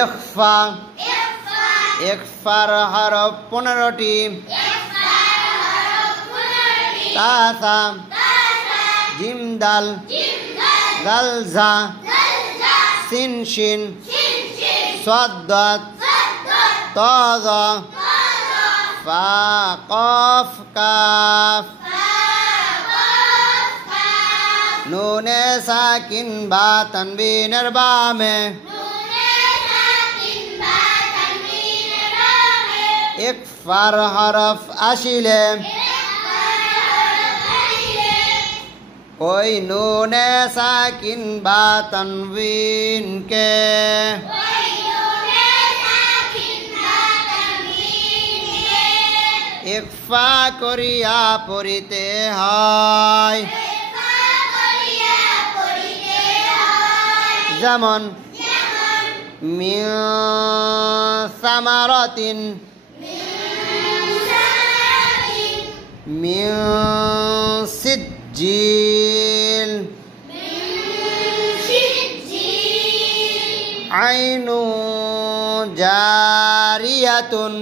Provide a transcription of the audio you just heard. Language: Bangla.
ইখফা ইখফার হরফ 15টি তাসা জিম দাল দাল জা সিন শিন সাদ দাত তা যা ফা কফ কাফ নুনে সাকিন বা তানবীনের বামে ইকফার হরফ আসিলে कोई नूने साकिन बा तनवीन के इक्फा करिया पढ़िते হয় যেমন মিন সামারাতিন মিন সিজ্জিল আইনু জারিয়াতুন